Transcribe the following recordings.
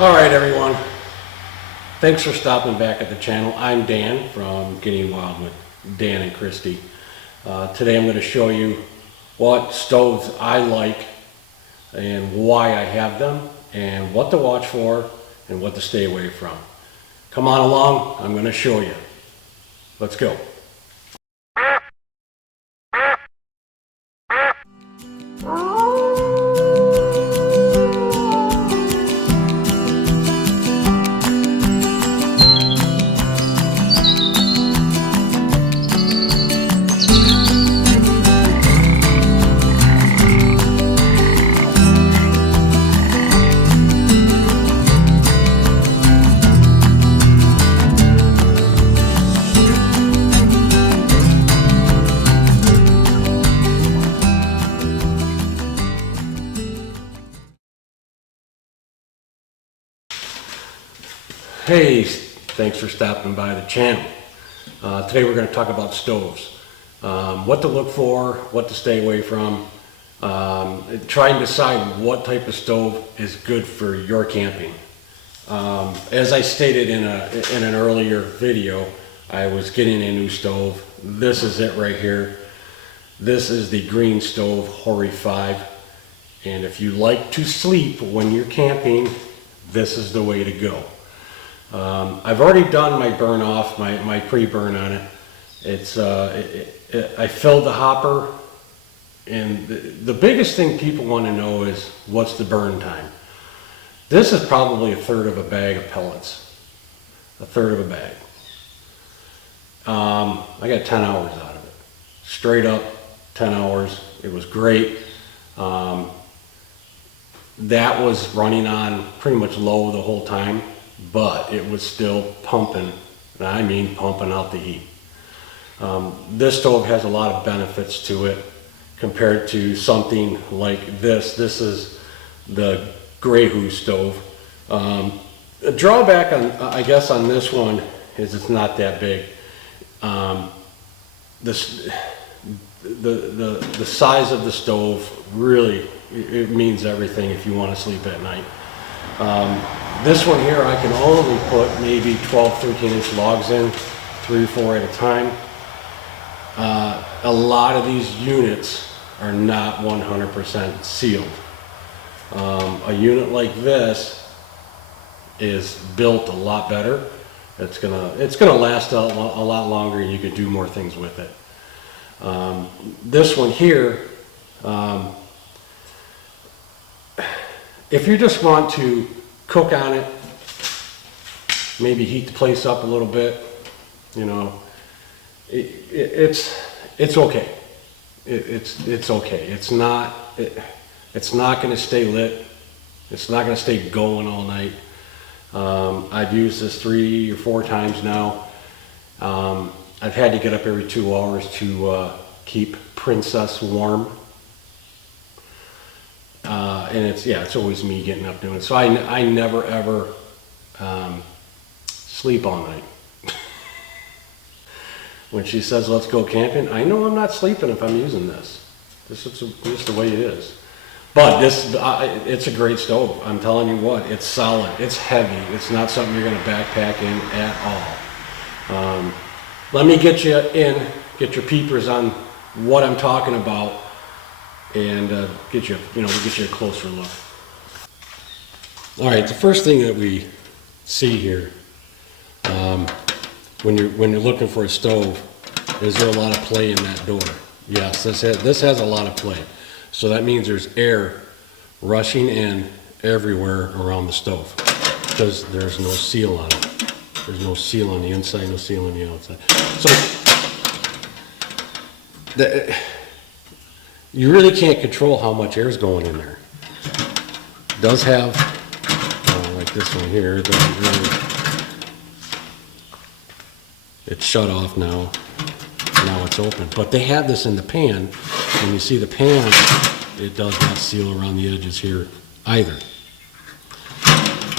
All right, everyone. Thanks for stopping back at the channel. I'm Dan from Getting Wild with Dan and Christy. Today I'm going to show you what stoves I like and why I have them and what to watch for and what to stay away from. Come on along, I'm going to show you. Let's go. Hey, thanks for stopping by the channel. Today we're going to talk about stoves. What to look for, what to stay away from. Try and decide what type of stove is good for your camping. As I stated in an earlier video, I was getting a new stove. This is it right here. This is the GREENSTOVE Hori 5. And if you like to sleep when you're camping, this is the way to go. I've already done my burn off, my pre-burn on it. It's I filled the hopper, and the biggest thing people want to know is what's the burn time. This is probably a third of a bag of pellets, a third of a bag. I got 10 hours out of it, straight up 10 hours. It was great. That was running on pretty much low the whole time, but it was still pumping, and I mean pumping out the heat. This stove has a lot of benefits to it compared to something like this. This is the Greyhound stove. The drawback on, I guess, on this one is it's not that big. The size of the stove really, it means everything if you want to sleep at night. This one here, I can only put maybe 12, 13-inch logs in, 3 or 4 at a time. A lot of these units are not 100% sealed. A unit like this is built a lot better. It's gonna last a lot longer, and you can do more things with it. This one here, if you just want to cook on it, maybe heat the place up a little bit, you know, it's okay. It's okay. It's not going to stay lit. It's not going to stay going all night. I've used this 3 or 4 times now. I've had to get up every 2 hours to keep Princess warm. And it's always me getting up doing it. So I never ever sleep all night. When she says, let's go camping, I know I'm not sleeping if I'm using this. This is just the way it is. But it's a great stove. I'm telling you what, it's solid, it's heavy. It's not something you're gonna backpack in at all. Let me get your peepers on what I'm talking about, and get you a closer look. All right, the first thing that we see here, when you're looking for a stove, is there a lot of play in that door? Yes, this has a lot of play. So that means there's air rushing in everywhere around the stove, because there's no seal on it. There's no seal on the inside, no seal on the outside. So you really can't control how much air is going in there. It does have, like this one here, it doesn't really, it's shut off now. Now it's open. But they have this in the pan. When you see the pan, it does not seal around the edges here either.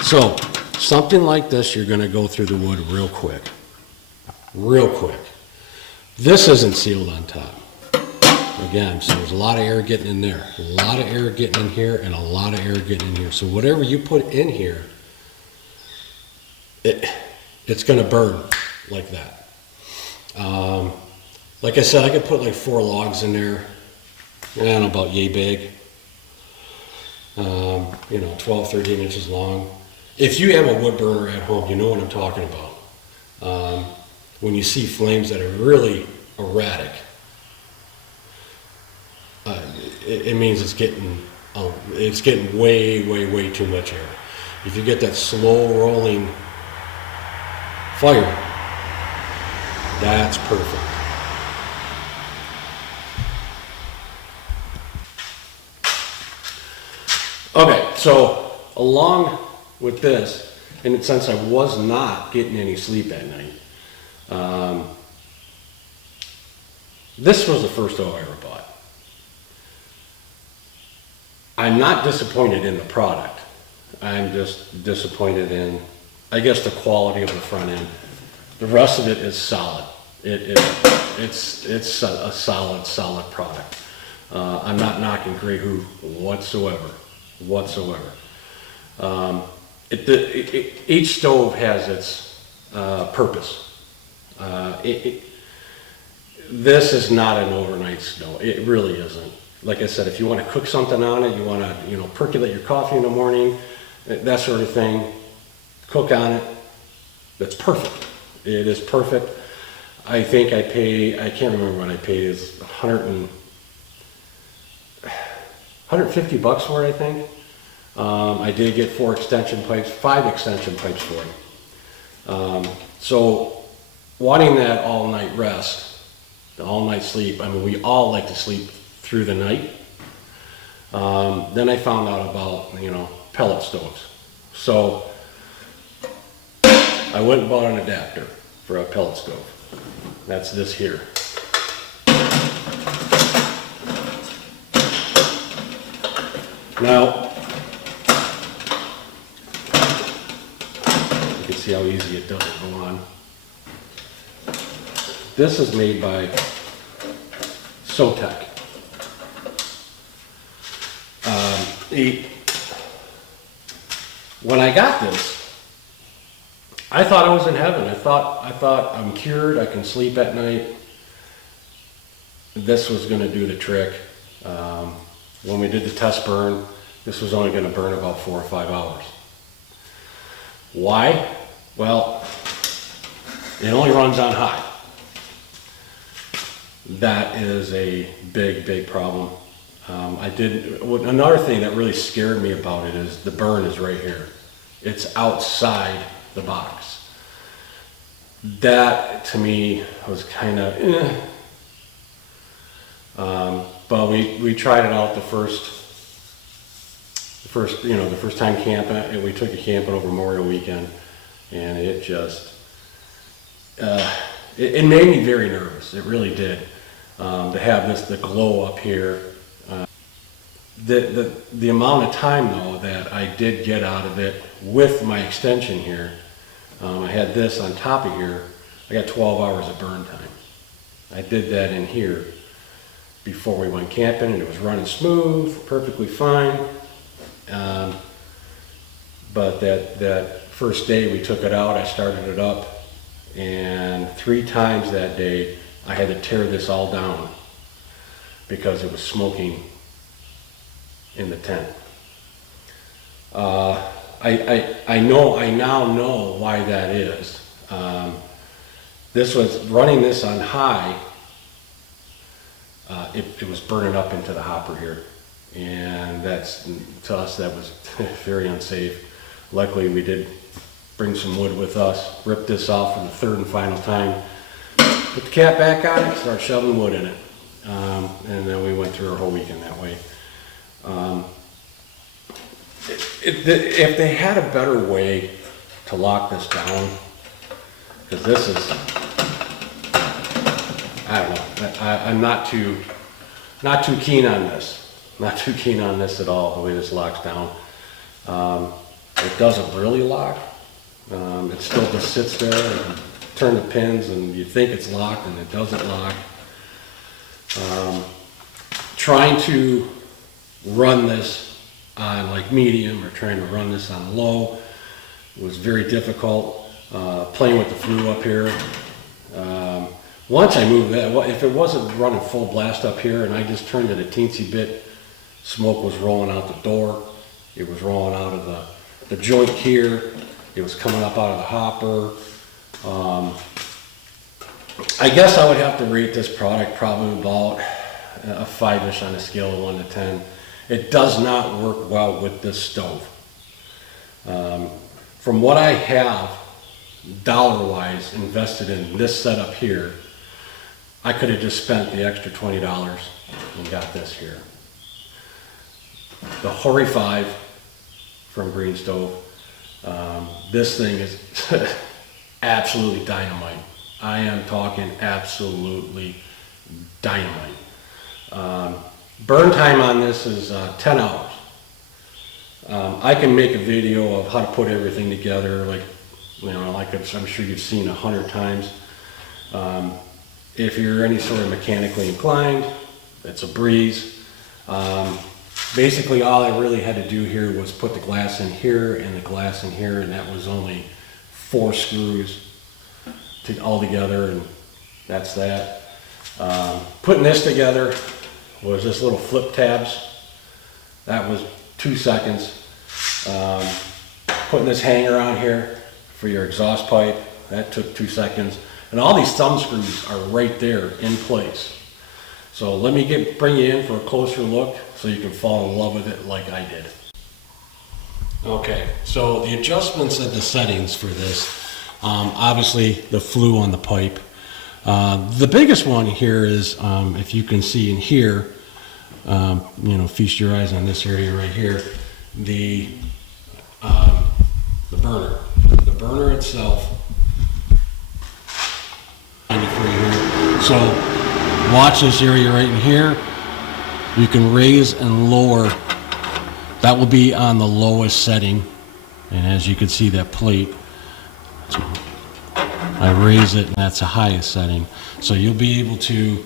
So something like this, you're going to go through the wood real quick. Real quick. This isn't sealed on top. Again, so there's a lot of air getting in there, a lot of air getting in here, and a lot of air getting in here. So whatever you put in here it's gonna burn like that. Like I said, I could put like 4 logs in there, I don't know, about yay big, you know, 12, 13 inches long. If you have a wood burner at home, you know what I'm talking about. When you see flames that are really erratic, it means it's getting way too much air. If you get that slow rolling fire, that's perfect. Okay, so along with this, and since I was not getting any sleep at night, this was the first stove I ever bought. I'm not disappointed in the product. I'm just disappointed in, I guess, the quality of the front end. The rest of it is solid. It's a solid product. I'm not knocking Grey Hoop whatsoever. Each stove has its purpose. This is not an overnight stove. It really isn't. Like I said, if you want to cook something on it, you want to, you know, percolate your coffee in the morning, that sort of thing, cook on it, that's perfect. It is perfect. I think I can't remember what I paid, it's 150 bucks for it, I think. I did get 5 extension pipes for it. So wanting that all night rest, the all night sleep, I mean, we all like to sleep through the night. Then I found out about, you know, pellet stoves. So I went and bought an adapter for a pellet stove. That's this here. Now, you can see how easy it does go on. This is made by HOTTENT. When I got this, I thought I was in heaven. I thought I'm cured, I can sleep at night. This was gonna do the trick. When we did the test burn, this was only gonna burn about 4 or 5 hours. Why? Well, it only runs on high. That is a big problem. Another thing that really scared me about it is the burn is right here. It's outside the box. That to me was kind of but we tried it out the first time camping, and we took a camping over Memorial Weekend, and it just it made me very nervous. It really did, to have the glow up here. The amount of time though that I did get out of it with my extension here, I had this on top of here. I got 12 hours of burn time. I did that in here before we went camping, and it was running smooth, perfectly fine. But that first day we took it out, I started it up, and 3 times that day I had to tear this all down because it was smoking in the tent. I now know why that is. This was running this on high. It was burning up into the hopper here, and to us that was very unsafe. Luckily, we did bring some wood with us, rip this off for the 3rd and final time, put the cap back on it, start shoving wood in it, and then we went through our whole weekend that way. If they had a better way to lock this down, because this is, I don't know, I'm not too keen on this. Not too keen on this at all, the way this locks down. It doesn't really lock. It still just sits there, and you turn the pins and you think it's locked, and it doesn't lock. Trying to run this on like medium, or trying to run this on low was very difficult. playing with the flue up here. Once I moved that, if it wasn't running full blast up here and I just turned it a teensy bit, smoke was rolling out the door. It was rolling out of the joint here. It was coming up out of the hopper. I guess I would have to rate this product probably about a 5-ish on a scale of 1 to 10. It does not work well with this stove. From what I have, dollar-wise, invested in this setup here, I could have just spent the extra $20 and got this here. The Hori 5 from GREENSTOVE. This thing is absolutely dynamite. I am talking absolutely dynamite. Burn time on this is 10 hours. I can make a video of how to put everything together, like I'm sure you've seen 100 times. If you're any sort of mechanically inclined, it's a breeze. Basically all I really had to do here was put the glass in here and the glass in here, and that was only 4 screws all together, and that's that. Putting this together was just little flip tabs. That was 2 seconds. Putting this hanger on here for your exhaust pipe, that took 2 seconds. And all these thumb screws are right there in place. So let me bring you in for a closer look so you can fall in love with it like I did. Okay, so the adjustments of the settings for this, obviously the flue on the pipe. The biggest one here is, if you can see in here, feast your eyes on this area right here, the burner. The burner itself. So watch this area right in here. You can raise and lower. That will be on the lowest setting. And as you can see, that plate, I raise it and that's the highest setting. So you'll be able to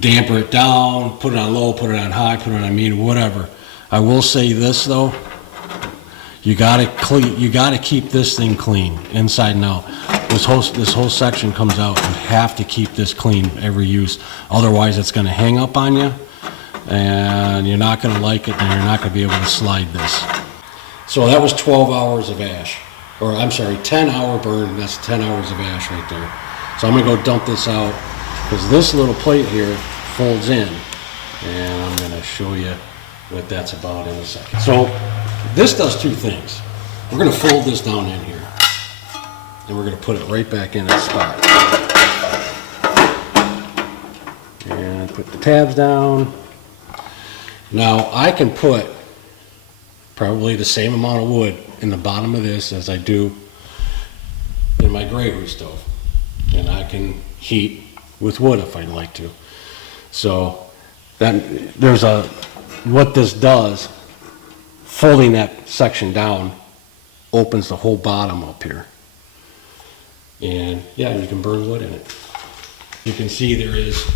damper it down, put it on low, put it on high, put it on medium, whatever. I will say this though, you gotta keep this thing clean, inside and out. This whole section comes out. You have to keep this clean every use. Otherwise it's gonna hang up on you and you're not gonna like it, and you're not gonna be able to slide this. So that was 12 hours of ash. Or I'm sorry, 10-hour burn. That's 10 hours of ash right there. So I'm gonna go dump this out, because this little plate here folds in, and I'm gonna show you what that's about in a second. So this does 2 things. We're gonna fold this down in here, and we're gonna put it right back in its spot. And put the tabs down. Now I can put probably the same amount of wood in the bottom of this as I do in my gray stove, and I can heat with wood if I'd like to. So then there's what this does, folding that section down opens the whole bottom up here, and yeah, you can burn wood in it. You can see there is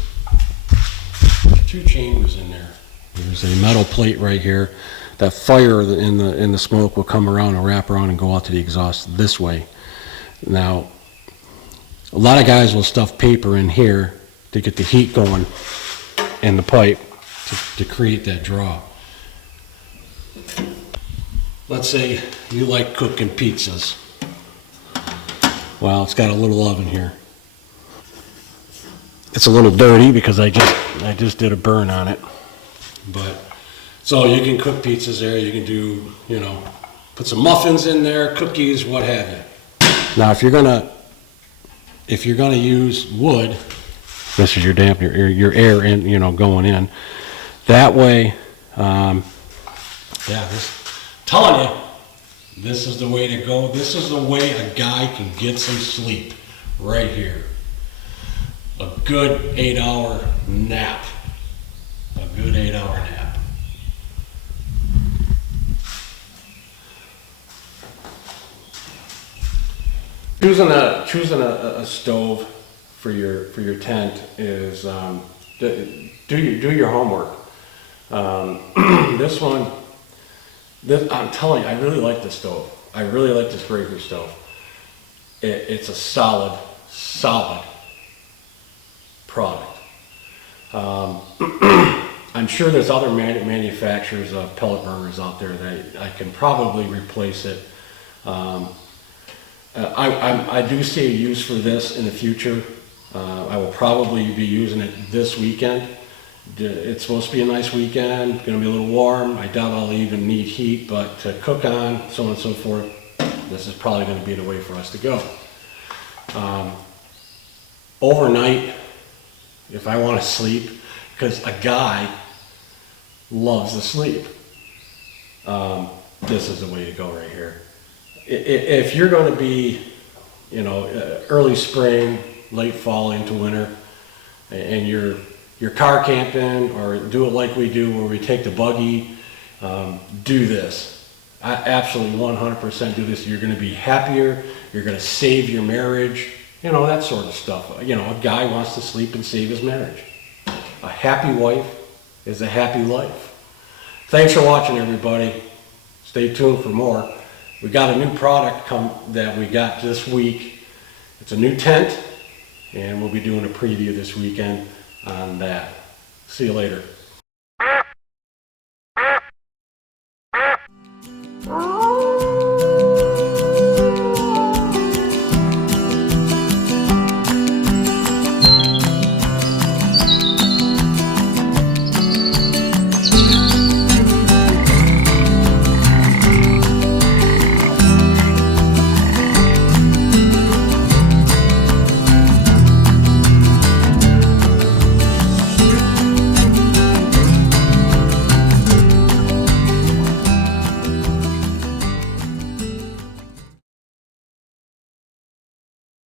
2 chambers in there. There's a metal plate right here. That fire in the smoke will come around and wrap around and go out to the exhaust this way. Now, a lot of guys will stuff paper in here to get the heat going in the pipe to create that draw. Let's say you like cooking pizzas. Well, it's got a little oven here. It's a little dirty because I just did a burn on it, but. So you can cook pizzas there, you can do, put some muffins in there, cookies, what have you. Now if you're gonna use wood, this is your your air in, going in. That way, telling you, this is the way to go. This is the way a guy can get some sleep, right here. A good 8-hour nap. A good 8-hour nap. Choosing a stove for your tent is do your homework. I'm telling you, I really like this stove. I really like this breaker stove. It's a solid product. I'm sure there's other manufacturers of pellet burners out there that I can probably replace it. I do see a use for this in the future. I will probably be using it this weekend. It's supposed to be a nice weekend, going to be a little warm. I doubt I'll even need heat, but to cook on, so on and so forth, this is probably going to be the way for us to go. Overnight, if I want to sleep, because a guy loves to sleep, this is the way to go right here. If you're going to be, you know, early spring, late fall into winter, and you're car camping, or do it like we do where we take the buggy, do this. I absolutely 100% do this. You're going to be happier. You're going to save your marriage. You know, that sort of stuff. You know, a guy wants to sleep and save his marriage. A happy wife is a happy life. Thanks for watching, everybody. Stay tuned for more. We got a new product that we got this week. It's a new tent, and we'll be doing a preview this weekend on that. See you later.